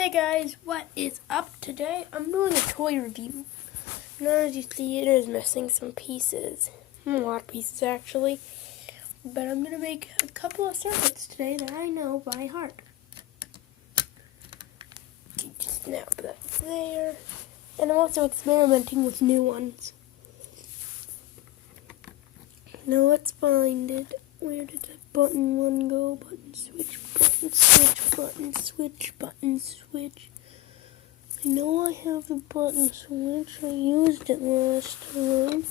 Hey guys, what is up today? I'm doing a toy review. Now as you see, it is missing some pieces. A lot of pieces actually. But I'm going to make a couple of circuits today that I know by heart. Just snap that there. And I'm also experimenting with new ones. Now let's find it. Where did the button one go? Button, switch, button, switch, button, switch. I know I have the button switch. I used it last time.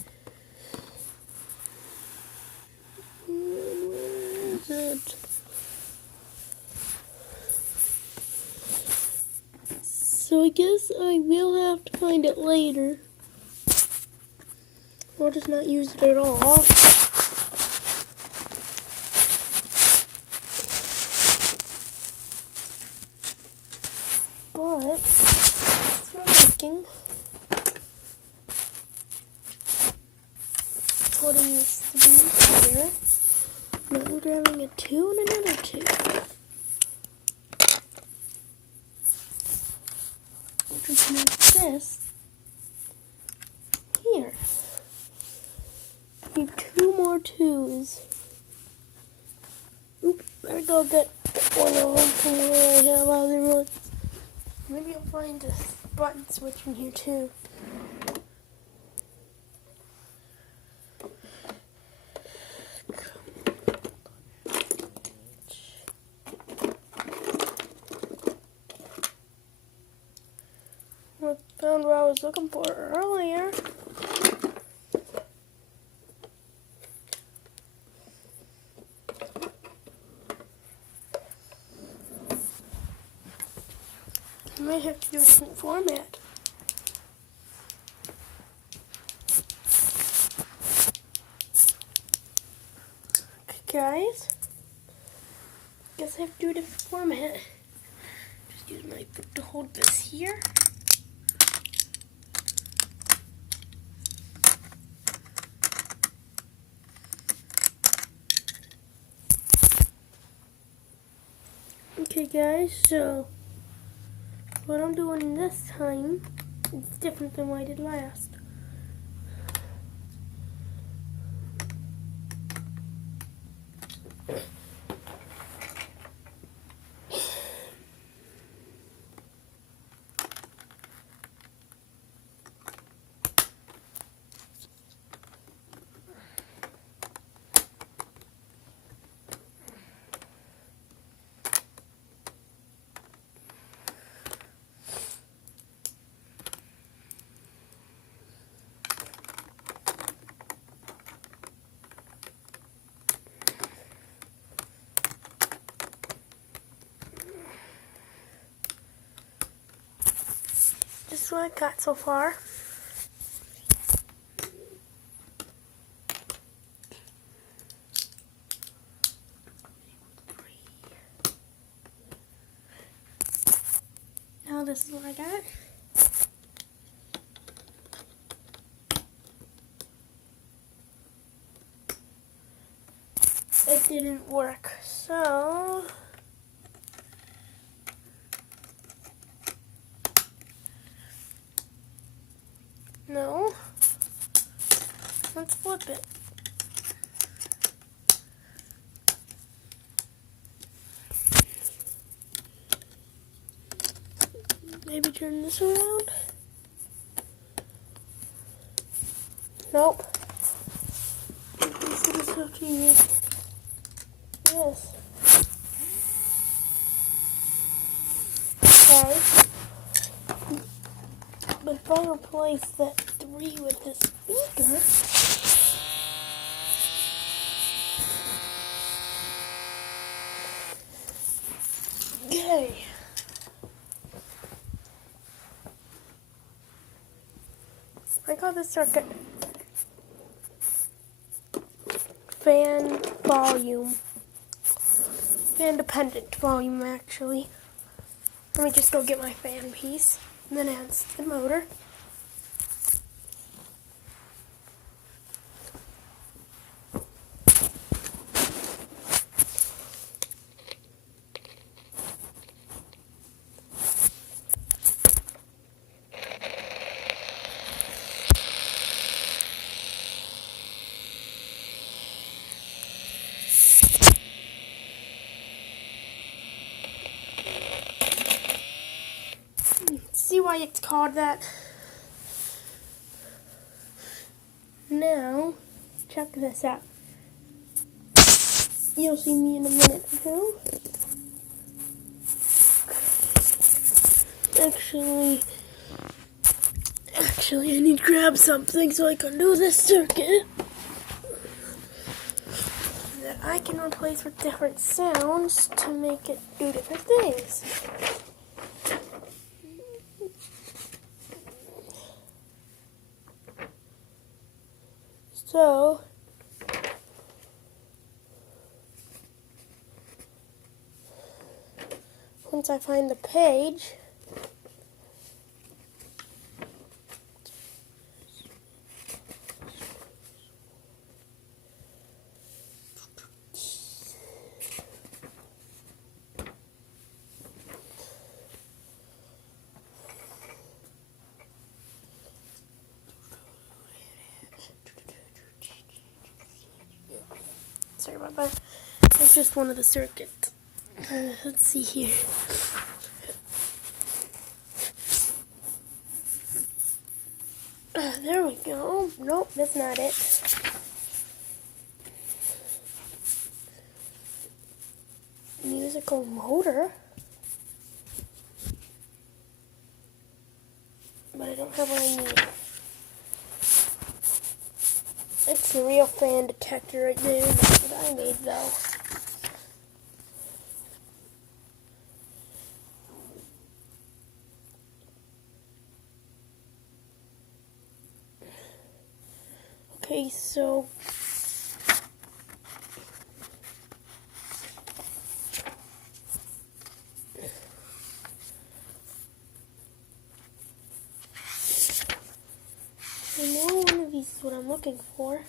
Where is it? So I guess I will have to find it later. Or just not use it at all. But that's what I'm thinking. Putting this 3 here. Now we're grabbing a 2 and another 2. We'll just make this here. Need 2 more 2s. Oops, better go get one of them from where I have other ones. Maybe I'll find a button switch in here too. I found what I was looking for earlier. I might have to do a different format. Okay, guys. Guess I have to do a different format. Just use my foot to hold this here. Okay, guys, so what I'm doing this time is different than what I did last. This is what I got so far. Now this is what I got. It didn't work, so no. Let's flip it. Maybe turn this around. Nope. This is have to use this. Okay. But if I replace that 3 with this speaker, okay. I call this circuit fan volume. Fan dependent volume, actually. Let me just go get my fan piece and then add the motor. why it's called that. Now, check this out. You'll see me in a minute or two. Actually, I need to grab something so I can do this circuit that I can replace with different sounds to make it do different things. So, once I find the page, sorry about that. It's just one of the circuits. Let's see here. There we go. Nope, that's not it. Musical motor. But I don't have what I need. It's the real fan detector right there. That's what I made though. Okay, so I know one of these is what I'm looking for.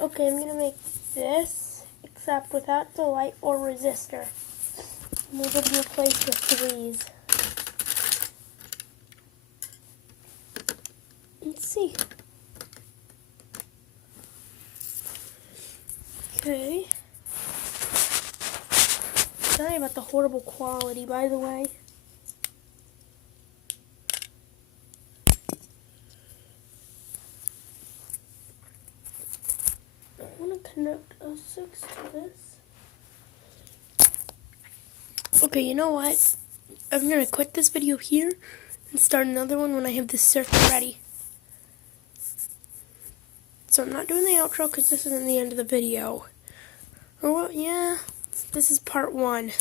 Okay, I'm going to make this, except without the light or resistor. And we're going to replace the threes. Let's see. Okay. Sorry about the horrible quality, by the way. I want to connect a 6 to this. Okay, you know what? I'm going to quit this video here and start another one when I have this circuit ready. So I'm not doing the outro because this isn't the end of the video. Or what? Yeah, this is part 1.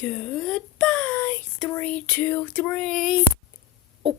Goodbye. 3, 2, 3. Oh.